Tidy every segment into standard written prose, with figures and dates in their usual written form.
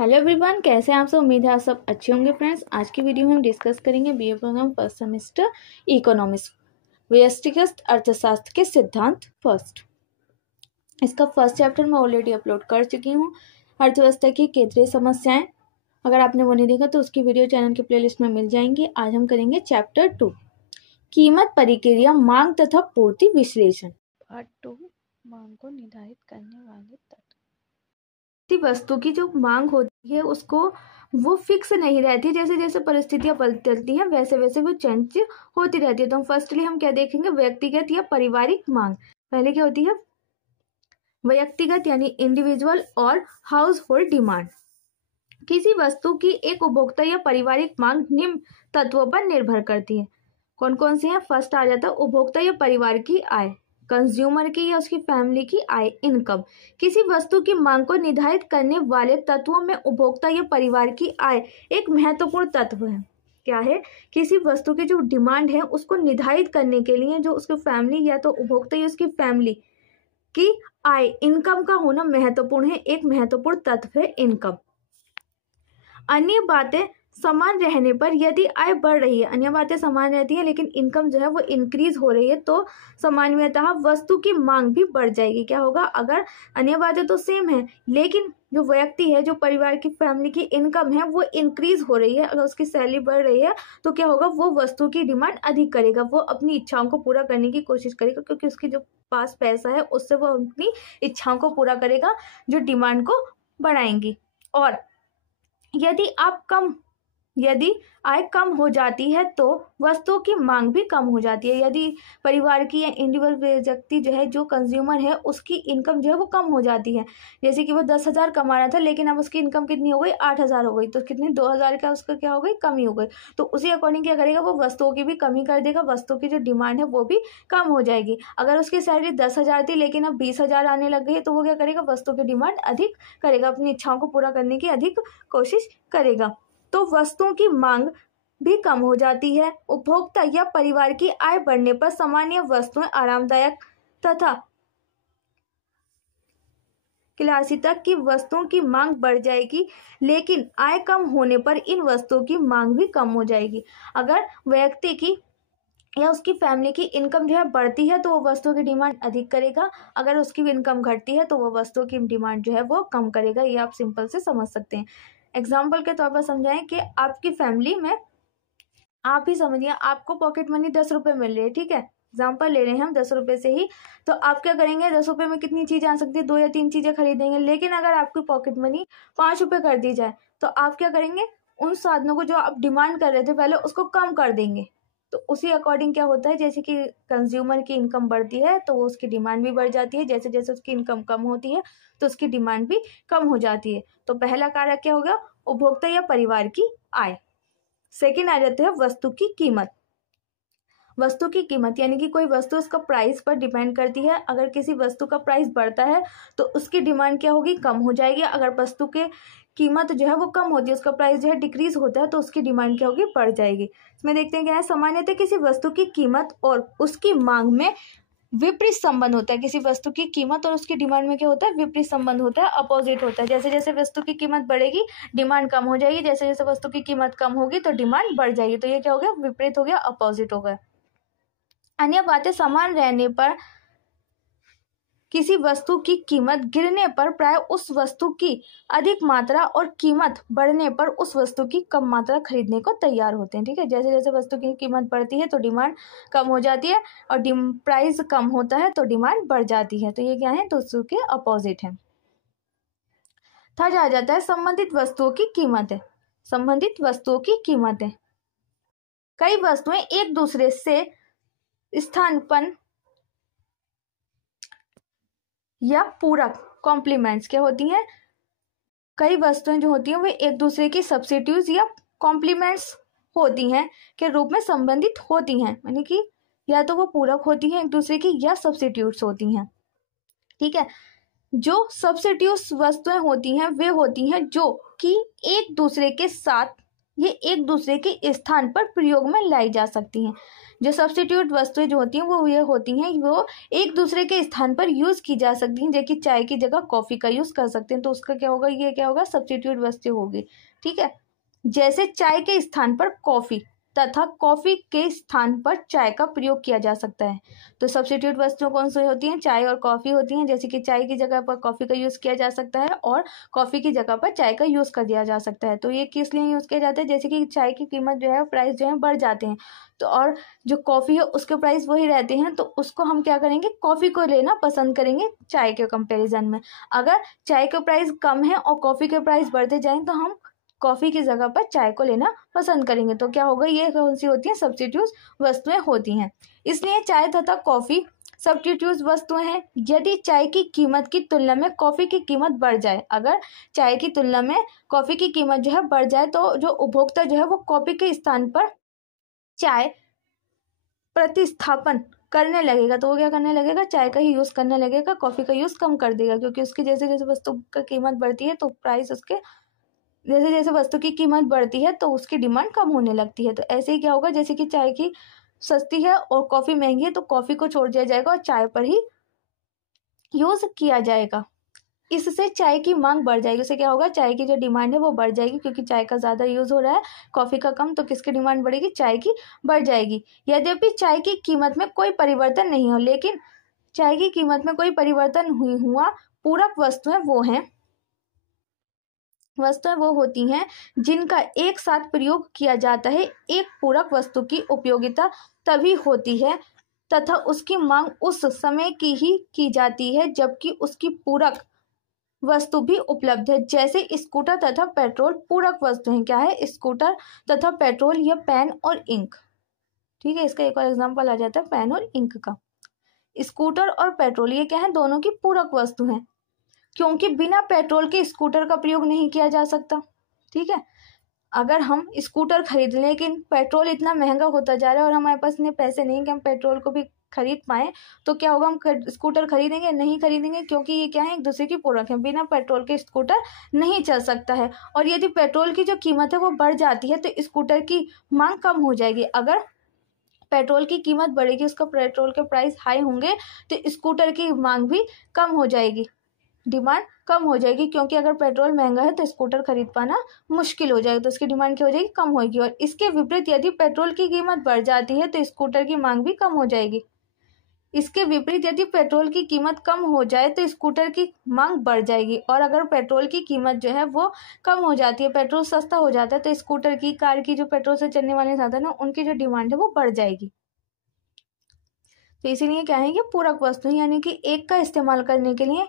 Hello everyone, कैसे हैं आप सब। उम्मीद है आप सब अच्छे होंगे। फ्रेंड्स, आज की वीडियो में हम डिस्कस करेंगे BA programme first semester economics व्यष्टिगत अर्थशास्त्र के सिद्धांत फर्स्ट। इसका फर्स्ट चैप्टर मैं ऑलरेडी अपलोड कर चुकी हूँ, अर्थव्यवस्था की केंद्रीय समस्याएं। अगर आपने वो नहीं देखा तो उसकी वीडियो चैनल की प्लेलिस्ट में मिल जाएंगी। आज हम करेंगे चैप्टर 2, कीमत परिक्रिया, मांग तथा पूर्ति विश्लेषण। पार्ट 2, मांग को निर्धारित करने वाले तत्व। वस्तु की जो मांग होती है उसको वो फिक्स नहीं रहती, जैसे जैसे परिस्थितियां बदलती हैं वैसे वैसे वो चेंज होती रहती है। तो फर्स्टली हम क्या देखेंगे, व्यक्तिगत या पारिवारिक मांग। पहले क्या होती है, व्यक्तिगत यानी इंडिविजुअल और हाउस होल्ड डिमांड। किसी वस्तु की एक उपभोक्ता या पारिवारिक मांग निम्न तत्वों पर निर्भर करती है। कौन कौन से हैं? फर्स्ट आ जाता है उपभोक्ता या परिवार की आय, कंज्यूमर की या उसकी फैमिली की आय, इनकम। किसी वस्तु की मांग को निर्धारित करने वाले तत्वों में उपभोक्ता या परिवार की आय एक महत्वपूर्ण तत्व है। क्या है? किसी वस्तु की जो डिमांड है उसको निर्धारित करने के लिए जो उसकी फैमिली या तो उपभोक्ता या उसकी फैमिली की आय, इनकम का होना महत्वपूर्ण है। एक महत्वपूर्ण तत्व है इनकम। अन्य बातें समान रहने पर यदि आय बढ़ रही है, अन्य बातें समान रहती हैं लेकिन इनकम जो है वो इंक्रीज हो रही है, तो सामान्यतः वस्तु की मांग भी बढ़ जाएगी। क्या होगा? अगर अन्य बातें तो सेम है लेकिन जो व्यक्ति है, जो परिवार की फैमिली की इनकम है वो इंक्रीज हो रही है, अगर उसकी सैलरी बढ़ रही है तो क्या होगा? वो वस्तु की डिमांड अधिक करेगा, वो अपनी इच्छाओं को पूरा करने की कोशिश करेगा, क्योंकि उसकी जो पास पैसा है उससे वो अपनी इच्छाओं को पूरा करेगा जो डिमांड को बढ़ाएंगी। और यदि आय कम हो जाती है तो वस्तुओं की मांग भी कम हो जाती है। यदि परिवार की या इंडिविजुअल व्यक्ति जो है, जो कंज्यूमर है, उसकी इनकम जो है वो कम हो जाती है, जैसे कि वो 10,000 कमा रहा था लेकिन अब उसकी इनकम कितनी हो गई? 8,000 हो गई, तो कितनी 2,000 का उसका क्या हो गई? कमी हो गई। तो उसी अकॉर्डिंग क्या करेगा? वो वस्तुओं की भी कमी कर देगा, वस्तुओं की जो डिमांड है वो भी कम हो जाएगी। अगर उसकी सैलरी 10,000 थी लेकिन अब 20,000 आने लग गई है तो वो क्या करेगा? वस्तु की डिमांड अधिक करेगा, अपनी इच्छाओं को पूरा करने की अधिक कोशिश करेगा, तो वस्तुओं की मांग भी कम हो जाती है। उपभोक्ता या परिवार की आय बढ़ने पर सामान्य वस्तुएं आरामदायक तथा क्लासी तक की वस्तुओं की मांग बढ़ जाएगी, लेकिन आय कम होने पर इन वस्तुओं की मांग भी कम हो जाएगी। अगर व्यक्ति की या उसकी फैमिली की इनकम जो है बढ़ती है तो वो वस्तुओं की डिमांड अधिक करेगा, अगर उसकी इनकम घटती है तो वो वस्तुओं की डिमांड जो है वो कम करेगा। ये आप सिंपल से समझ सकते हैं। एग्जाम्पल के तौर पर समझाएं कि आपकी फैमिली में, आप ही समझिए, आपको पॉकेट मनी 10 रुपये मिल रही है, ठीक है, एग्जाम्पल ले रहे हैं हम 10 रुपये से ही, तो आप क्या करेंगे? 10 रुपये में कितनी चीज़ें आ सकती है? 2 या 3 चीज़ें खरीदेंगे। लेकिन अगर आपकी पॉकेट मनी 5 रुपये कर दी जाए तो आप क्या करेंगे? उन साधनों को जो आप डिमांड कर रहे थे पहले उसको कम कर देंगे। तो उसी अकॉर्डिंग क्या होता है, जैसे कि कंज्यूमर की इनकम बढ़ती है तो वो उसकी डिमांड भी बढ़ जाती है, जैसे जैसे उसकी इनकम कम होती है तो उसकी डिमांड भी कम हो जाती है। तो पहला कारक क्या हो गया? उपभोक्ता या परिवार की आय। सेकेंड आ जाते हैं वस्तु की कीमत। वस्तु की कीमत यानी कि कोई वस्तु उसका प्राइस पर डिपेंड करती है। अगर किसी वस्तु का प्राइस बढ़ता है तो उसकी डिमांड क्या होगी? कम हो जाएगी। अगर वस्तु के कीमत जो है वो कम होती है, उसका प्राइस जो है डिक्रीज होता है, तो उसकी डिमांड क्या होगी? बढ़ जाएगी। इसमें देखते हैं क्या है, सामान्यतः किसी वस्तु की कीमत और उसकी मांग में विपरीत संबंध होता है। किसी वस्तु की कीमत और उसकी डिमांड में क्या होता है? विपरीत संबंध होता है, अपोजिट होता है। जैसे जैसे वस्तु की कीमत बढ़ेगी डिमांड कम हो जाएगी, जैसे जैसे वस्तु की कीमत कम होगी तो डिमांड बढ़ जाएगी। तो ये क्या हो गया? विपरीत हो गया, अपोजिट हो गया। अन्य बातें समान रहने पर किसी वस्तु की कीमत गिरने पर प्राय उस वस्तु की अधिक मात्रा और कीमत बढ़ने पर उस वस्तु की कम मात्रा खरीदने को तैयार होते हैं, ठीक है। जैसे जैसे वस्तु की कीमत बढ़ती है तो डिमांड कम हो जाती है और प्राइस कम होता है तो डिमांड बढ़ जाती है। तो ये क्या है? तो उसके अपोजिट है। थर्ड आ जाता है संबंधित वस्तुओं की कीमत है। संबंधित वस्तुओं की कीमत है, कई वस्तुएं एक दूसरे से स्थानापन्न या पूरक कॉम्प्लीमेंट्स क्या होती हैं? कई वस्तुएं जो होती हैं वो एक दूसरे की सब्स्टिट्यूट या कॉम्प्लीमेंट्स होती हैं के रूप में संबंधित होती हैं, यानी कि या तो वो पूरक होती हैं एक दूसरे की या सब्स्टिट्यूट्स होती हैं, ठीक है। जो सब्स्टिट्यूट वस्तुएं होती हैं वे होती हैं जो कि एक दूसरे के साथ ये एक दूसरे के स्थान पर प्रयोग में लाई जा सकती हैं। जो सब्स्टिट्यूट वस्तुएं जो होती हैं वो ये होती हैं, वो एक दूसरे के स्थान पर यूज़ की जा सकती हैं। जैसे चाय की जगह कॉफ़ी का यूज़ कर सकते हैं, तो उसका क्या होगा, ये क्या होगा, सब्स्टिट्यूट वस्तु होगी। ठीक है, जैसे चाय के स्थान पर कॉफ़ी तथा कॉफ़ी के स्थान पर चाय का प्रयोग किया जा सकता है। तो सब्स्टिट्यूट वस्तुएं कौन सी होती हैं, चाय और कॉफ़ी होती हैं। जैसे कि चाय की जगह पर कॉफ़ी का यूज़ किया जा सकता है और कॉफ़ी की जगह पर चाय का यूज़ कर दिया जा सकता है। तो ये किस लिए यूज़ किया जाता है, जैसे कि चाय की कीमत जो है, प्राइस जो है बढ़ जाते हैं, तो और जो कॉफ़ी है उसके प्राइस वही रहते हैं, तो उसको हम क्या करेंगे, कॉफ़ी को लेना पसंद करेंगे चाय के कंपेरिजन में। अगर चाय के प्राइस कम है और कॉफ़ी के प्राइस बढ़ते जाएँ तो हम कॉफ़ी की जगह पर चाय को लेना पसंद करेंगे। तो क्या होगा, ये कौन सी होती हैं, सब्स्टिट्यूट वस्तुएं होती हैं। इसलिए चाय तथा कॉफ़ी सब्स्टिट्यूट वस्तुएं हैं। यदि चाय की कीमत की तुलना में कॉफ़ी की कीमत बढ़ जाए, अगर चाय की तुलना में कॉफ़ी की कीमत जो है बढ़ जाए, तो जो उपभोक्ता जो है वो कॉफ़ी के स्थान पर चाय प्रतिस्थापन करने लगेगा। तो वो क्या करने लगेगा, चाय का ही यूज़ करने लगेगा, कॉफ़ी का यूज़ कम कर देगा, क्योंकि उसकी जैसे जैसे वस्तु की कीमत बढ़ती है तो प्राइस उसके, जैसे जैसे वस्तु की कीमत बढ़ती है तो उसकी डिमांड कम होने लगती है। तो ऐसे ही क्या होगा, जैसे कि चाय की सस्ती है और कॉफ़ी महंगी है, तो कॉफ़ी को छोड़ दिया जाएगा और चाय पर ही यूज़ किया जाएगा। इससे चाय की मांग बढ़ जाएगी। उससे क्या होगा, चाय की जो डिमांड है वो बढ़ जाएगी, क्योंकि चाय का ज़्यादा यूज़ हो रहा है, कॉफ़ी का कम, तो किसकी डिमांड बढ़ेगी, चाय की बढ़ जाएगी। यद्यपि चाय की कीमत में कोई परिवर्तन नहीं हो, लेकिन चाय की कीमत में कोई परिवर्तन हुआ पूरक वस्तुएं वो होती हैं जिनका एक साथ प्रयोग किया जाता है। एक पूरक वस्तु की उपयोगिता तभी होती है तथा उसकी मांग उस समय की ही की जाती है जबकि उसकी पूरक वस्तु भी उपलब्ध है। जैसे स्कूटर तथा पेट्रोल पूरक वस्तु हैं। क्या है, स्कूटर तथा पेट्रोल या पेन और इंक। ठीक है, इसका एक और एग्जांपल आ जाता है पेन और इंक का। स्कूटर और पेट्रोल ये क्या है, दोनों की पूरक वस्तु हैं, क्योंकि बिना पेट्रोल के स्कूटर का प्रयोग नहीं किया जा सकता। ठीक है, अगर हम स्कूटर खरीद लें, लेकिन पेट्रोल इतना महंगा होता जा रहा है और हमारे पास इतने पैसे नहीं कि हम पेट्रोल को भी खरीद पाएँ, तो क्या होगा, हम स्कूटर खरीदेंगे, नहीं खरीदेंगे, क्योंकि ये क्या है, एक दूसरे की पूरक है। बिना पेट्रोल के स्कूटर नहीं चल सकता है। और यदि पेट्रोल की जो कीमत है वो बढ़ जाती है तो स्कूटर की मांग कम हो जाएगी। अगर पेट्रोल की कीमत बढ़ेगी, उसका पेट्रोल के प्राइस हाई होंगे, तो स्कूटर की मांग भी कम हो जाएगी, डिमांड कम हो जाएगी, क्योंकि अगर पेट्रोल महंगा है तो स्कूटर खरीद पाना मुश्किल हो जाएगा, तो उसकी डिमांड क्या हो जाएगी, कम होगी। और इसके विपरीत यदि पेट्रोल की कीमत बढ़ जाती है तो स्कूटर की मांग भी कम हो जाएगी। इसके विपरीत यदि पेट्रोल की कीमत कम हो जाए तो स्कूटर की मांग बढ़ जाएगी। और अगर पेट्रोल की कीमत जो है वो कम हो जाती है, पेट्रोल सस्ता हो जाता है, तो स्कूटर की, कार की, जो पेट्रोल से चलने वाले साधन है उनकी जो डिमांड है वो बढ़ जाएगी। तो इसीलिए क्या है, ये पूरक वस्तु है, यानी कि एक का इस्तेमाल करने के लिए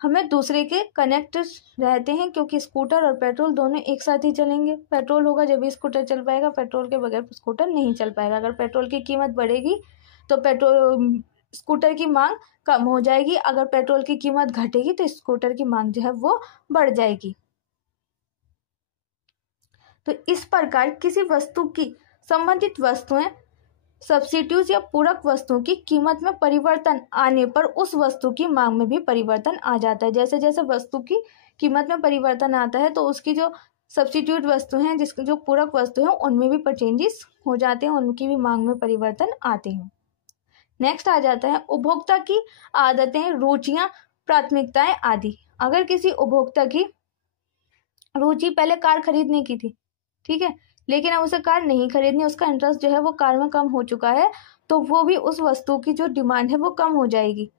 हमें दूसरे के कनेक्ट रहते हैं, क्योंकि स्कूटर और पेट्रोल दोनों एक साथ ही चलेंगे। पेट्रोल होगा जब भी स्कूटर चल पाएगा, पेट्रोल के बगैर स्कूटर नहीं चल पाएगा। अगर पेट्रोल की कीमत बढ़ेगी तो स्कूटर की मांग कम हो जाएगी, अगर पेट्रोल की कीमत घटेगी तो स्कूटर की मांग जो है वो बढ़ जाएगी। तो इस प्रकार किसी वस्तु की संबंधित वस्तुएं सब्स्टिट्यूट या पूरक वस्तुओं की कीमत में परिवर्तन आने पर उस वस्तु की मांग में भी परिवर्तन आ जाता है। जैसे जैसे वस्तु की कीमत में परिवर्तन आता है तो उसकी जो सब्स्टिट्यूट वस्तु हैं, जिसकी जो पूरक वस्तु हैं, उनमें भी चेंजेस हो जाते हैं, उनकी भी मांग में परिवर्तन आते हैं। नेक्स्ट आ जाता है उपभोक्ता की आदतें, रुचियां, प्राथमिकताएं आदि। अगर किसी उपभोक्ता की रुचि पहले कार खरीदने की थी, ठीक है, लेकिन अब उसे कार नहीं खरीदनी, उसका इंटरेस्ट जो है वो कार में कम हो चुका है, तो वो भी उस वस्तु की जो डिमांड है वो कम हो जाएगी।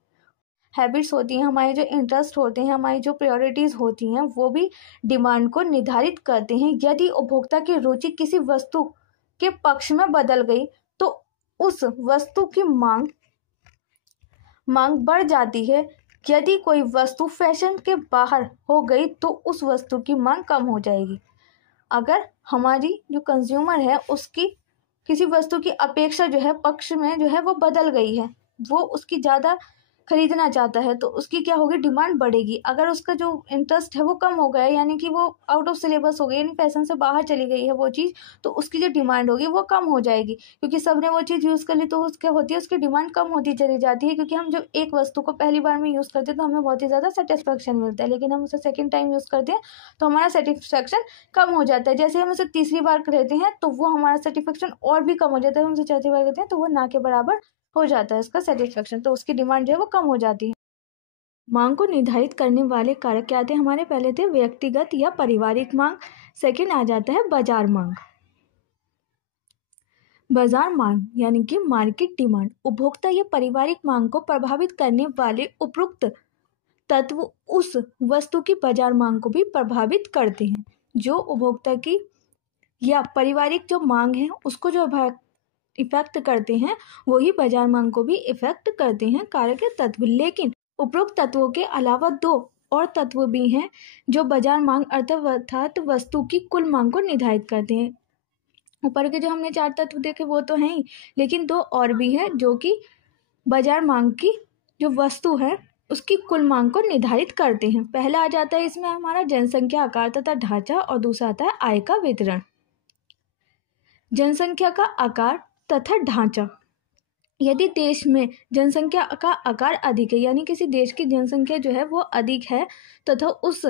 हैबिट्स होती हैं, हमारे जो इंटरेस्ट होते हैं, हमारी जो प्रायोरिटीज़ होती हैं, वो भी डिमांड को निर्धारित करते हैं। यदि उपभोक्ता की रुचि किसी वस्तु के पक्ष में बदल गई तो उस वस्तु की मांग बढ़ जाती है। यदि कोई वस्तु फैशन के बाहर हो गई तो उस वस्तु की मांग कम हो जाएगी। अगर हमारी जो कंज्यूमर है उसकी किसी वस्तु की अपेक्षा जो है पक्ष में जो है वो बदल गई है, वो उसकी ज़्यादा खरीदना चाहता है तो उसकी क्या होगी, डिमांड बढ़ेगी। अगर उसका जो इंटरेस्ट है वो कम हो गया, यानी कि वो आउट ऑफ सिलेबस हो गई, यानी फैशन से बाहर चली गई है वो चीज़, तो उसकी जो डिमांड होगी वो कम हो जाएगी, क्योंकि सबने वो चीज़ यूज़ कर ली तो क्या होती है, उसकी डिमांड कम होती चली जाती है। क्योंकि हम जब एक वस्तु को पहली बार में यूज़ करते हैं तो हमें बहुत ही ज़्यादा सेटिस्फेक्शन मिलता है, लेकिन हम उसे सेकेंड टाइम यूज़ करते हैं तो हमारा सेटिस्फेक्शन कम हो जाता है। जैसे हम उसे तीसरी बार करते हैं तो वो हमारा सेटिस्फेक्शन और भी कम हो जाता है, हम उसे चौथी बार करते हैं तो वो ना के बराबर हो जाता है उसका सेटिस्फेक्शन, तो उसकी डिमांड जो है वो कम हो जाती है। मांग को निर्धारित करने वाले कारक क्या थे हमारे, पहले थे व्यक्तिगत या पारिवारिक मांग, सेकंड आ जाता है बाजार मांग। बाजार मांग यानी कि मार्केट डिमांड, उपभोक्ता या पारिवारिक मांग को प्रभावित करने वाले उपरोक्त तत्व उस वस्तु की बाजार मांग को भी प्रभावित करते हैं। जो उपभोक्ता की या पारिवारिक जो मांग है उसको जो इफेक्ट करते हैं वही बाजार मांग को भी इफेक्ट करते हैं कारक तत्व। लेकिन उपरोक्त तत्वों के अलावा दो और तत्व भी हैं जो बाजार मांग अर्थात वस्तु की कुल मांग को निर्धारित करते हैं। ऊपर के जो हमने 4 तत्व देखे वो तो हैं ही, लेकिन 2 और भी हैं जो कि बाजार मांग की जो वस्तु है उसकी कुल मांग को निर्धारित करते हैं। पहला आ जाता है इसमें हमारा जनसंख्या, आकार तथा ढांचा, और दूसरा आता है आय का वितरण। जनसंख्या का आकार तथा ढांचा, यदि देश में जनसंख्या का आकार अधिक है, यानी किसी देश की जनसंख्या जो है वो अधिक है तथा उस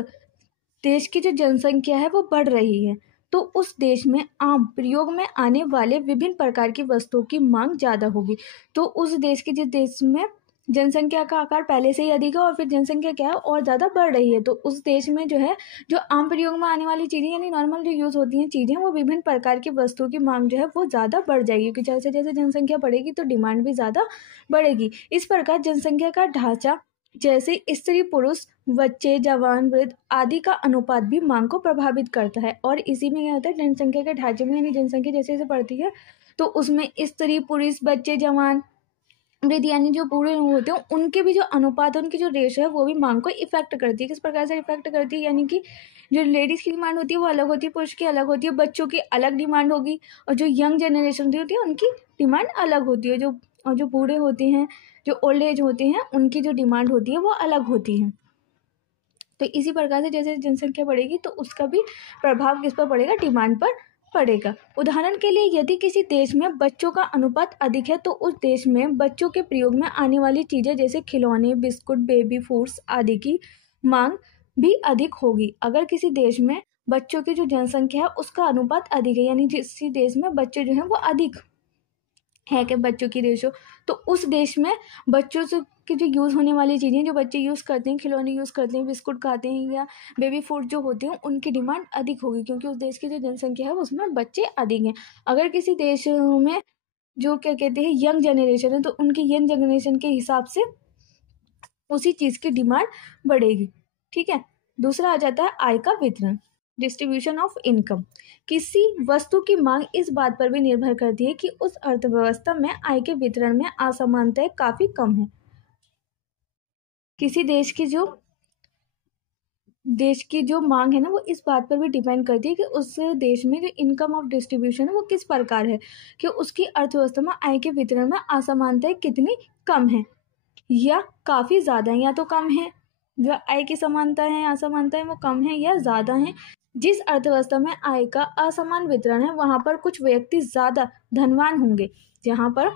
देश की जो जनसंख्या है वो बढ़ रही है, तो उस देश में आम प्रयोग में आने वाले विभिन्न प्रकार की वस्तुओं की मांग ज़्यादा होगी। तो उस देश की, जिस देश में जनसंख्या का आकार पहले से ही अधिक है और फिर जनसंख्या क्या है और ज़्यादा बढ़ रही है, तो उस देश में जो है जो आम प्रयोग में आने वाली चीज़ें यानी नॉर्मल जो यूज़ होती हैं चीज़ें, वो विभिन्न प्रकार की वस्तुओं की मांग जो है वो ज़्यादा बढ़ जाएगी, क्योंकि जैसे जैसे जनसंख्या बढ़ेगी तो डिमांड भी ज़्यादा बढ़ेगी। इस प्रकार जनसंख्या का ढांचा जैसे स्त्री पुरुष बच्चे जवान वृद्ध आदि का अनुपात भी मांग को प्रभावित करता है। और इसी में क्या होता है, जनसंख्या के ढांचे में यानी जनसंख्या जैसे जैसे बढ़ती है तो उसमें स्त्री पुरुष बच्चे जवान वृद्ध यानी जो बूढ़े लोग होते हैं उनके भी जो अनुपात है, उनकी जो रेशो है वो भी मांग को इफेक्ट करती है। किस प्रकार से इफेक्ट करती है, यानी कि जो लेडीज़ की डिमांड होती है वो अलग होती है, पुरुष की अलग होती है, बच्चों की अलग डिमांड होगी, और जो यंग जनरेशन होती है उनकी डिमांड अलग होती है, और जो बूढ़े होते हैं जो ओल्ड एज होते हैं उनकी जो डिमांड होती है वो अलग होती है। तो इसी प्रकार से जैसे जनसंख्या बढ़ेगी तो उसका भी प्रभाव किस पर पड़ेगा, डिमांड पर पड़ेगा। उदाहरण के लिए यदि किसी देश में बच्चों का अनुपात अधिक है तो उस देश में बच्चों के प्रयोग में आने वाली चीज़ें जैसे खिलौने बिस्कुट बेबी फूड्स आदि की मांग भी अधिक होगी। अगर किसी देश में बच्चों की जो जनसंख्या है उसका अनुपात अधिक है, यानी जिस देश में बच्चे जो हैं वो अधिक है कि बच्चों की रेशो, तो उस देश में बच्चों से की जो यूज़ होने वाली चीज़ें जो बच्चे यूज़ करते हैं, खिलौने यूज़ करते हैं, बिस्कुट खाते हैं या बेबी फूड जो होते हैं उनकी डिमांड अधिक होगी, क्योंकि उस देश की जो जनसंख्या है उसमें बच्चे अधिक हैं। अगर किसी देश में जो क्या कहते हैं यंग जनरेशन है तो उनकी यंग जनरेशन के हिसाब से उसी चीज़ की डिमांड बढ़ेगी। ठीक है, दूसरा आ जाता है आय का वितरण, डिस्ट्रीब्यूशन ऑफ इनकम। किसी वस्तु की मांग इस बात पर भी निर्भर करती है कि उस अर्थव्यवस्था में आय के वितरण में असमानताएं काफी कम है। किसी देश की जो मांग है ना वो इस बात पर भी डिपेंड करती है कि उस देश में जो इनकम ऑफ डिस्ट्रीब्यूशन है वो किस प्रकार है, कि उसकी अर्थव्यवस्था में आय के वितरण में असमानताएं कितनी कम है या काफ़ी ज़्यादा है, या तो कम है, जो आय की समानता है असमानता है वो कम है या ज़्यादा है। जिस अर्थव्यवस्था में आय का असमान वितरण है वहाँ पर कुछ व्यक्ति ज़्यादा धनवान होंगे, जहाँ पर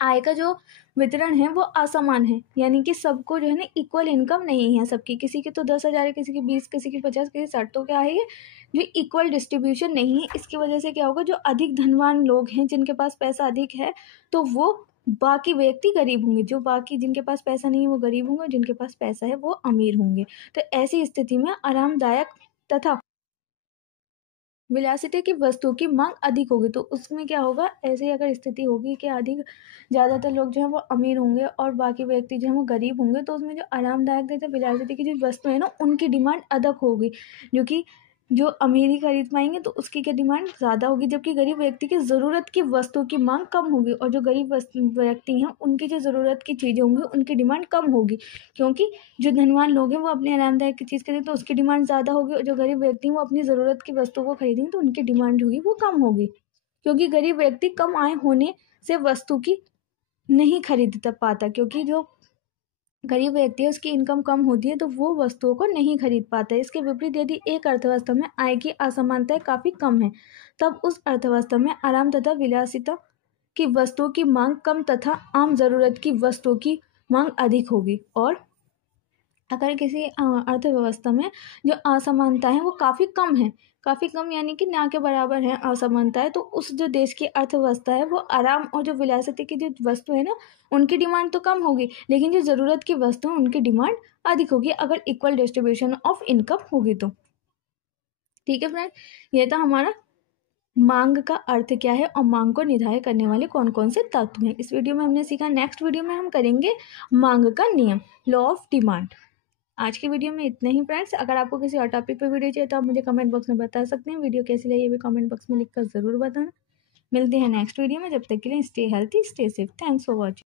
आय का जो वितरण है वो असमान है, यानी कि सबको जो है ना इक्वल इनकम नहीं है सबकी, किसी की तो 10,000 है, किसी की 20, किसी की 50, किसी की 60, तो क्या है ये जो इक्वल डिस्ट्रीब्यूशन नहीं है। इसकी वजह से क्या होगा, जो अधिक धनवान लोग हैं जिनके पास पैसा अधिक है तो वो बाकी व्यक्ति गरीब होंगे, जो बाकी जिनके पास पैसा नहीं है वो गरीब होंगे, जिनके पास पैसा है वो अमीर होंगे। तो ऐसी स्थिति में आरामदायक तथा विलासिता की वस्तु की मांग अधिक होगी, तो उसमें क्या होगा, ऐसे ही अगर स्थिति होगी कि अधिक ज़्यादातर लोग जो है वो अमीर होंगे और बाकी व्यक्ति जो है वो गरीब होंगे, तो उसमें जो आरामदायक तथा विलासिता की जो वस्तु है ना उनकी डिमांड अधिक होगी, जो कि जो अमीर ही खरीद पाएंगे तो उसकी क्या डिमांड ज़्यादा होगी, जबकि गरीब व्यक्ति की ज़रूरत की वस्तु की मांग कम होगी, और जो गरीब व्यक्ति हैं उनकी जो ज़रूरत की चीज़ें होंगी उनकी डिमांड कम होगी, क्योंकि जो धनवान लोग हैं वो अपने आरामदायक की चीज़ खरीदें तो उसकी डिमांड ज़्यादा होगी, और जो गरीब व्यक्ति हैं वो अपनी ज़रूरत की वस्तु को खरीदेंगे तो उनकी डिमांड होगी वो कम होगी, क्योंकि गरीब व्यक्ति कम आय होने से वस्तु की नहीं खरीद पाता, क्योंकि जो गरीब व्यक्ति है उसकी इनकम कम होती है तो वो वस्तुओं को नहीं खरीद पाता है। इसके विपरीत यदि एक अर्थव्यवस्था में आय की असमानताएं काफ़ी कम है तब उस अर्थव्यवस्था में आराम तथा विलासिता की वस्तुओं की मांग कम तथा आम ज़रूरत की वस्तुओं की मांग अधिक होगी। और अगर किसी अर्थव्यवस्था में जो असमानता है वो काफ़ी कम है, काफ़ी कम यानी कि ना के बराबर है असमानता है, तो उस जो देश की अर्थव्यवस्था है वो आराम और जो विलासिता की जो वस्तु है ना उनकी डिमांड तो कम होगी, लेकिन जो ज़रूरत की वस्तु है उनकी डिमांड अधिक होगी अगर इक्वल डिस्ट्रीब्यूशन ऑफ इनकम होगी तो। ठीक है फ्रेंड, ये था हमारा मांग का अर्थ क्या है और मांग को निर्धारित करने वाले कौन कौन से तत्व हैं। इस वीडियो में हमने सीखा। नेक्स्ट वीडियो में हम करेंगे मांग का नियम, लॉ ऑफ डिमांड। आज की वीडियो में इतना ही फ्रेंड्स। अगर आपको किसी और टॉपिक पे वीडियो चाहिए तो आप मुझे कमेंट बॉक्स में बता सकते हैं। वीडियो कैसी लगी ये भी कमेंट बॉक्स में लिखकर ज़रूर बताना। मिलते हैं नेक्स्ट वीडियो में, जब तक के लिए stay healthy, stay safe. Thanks for watching.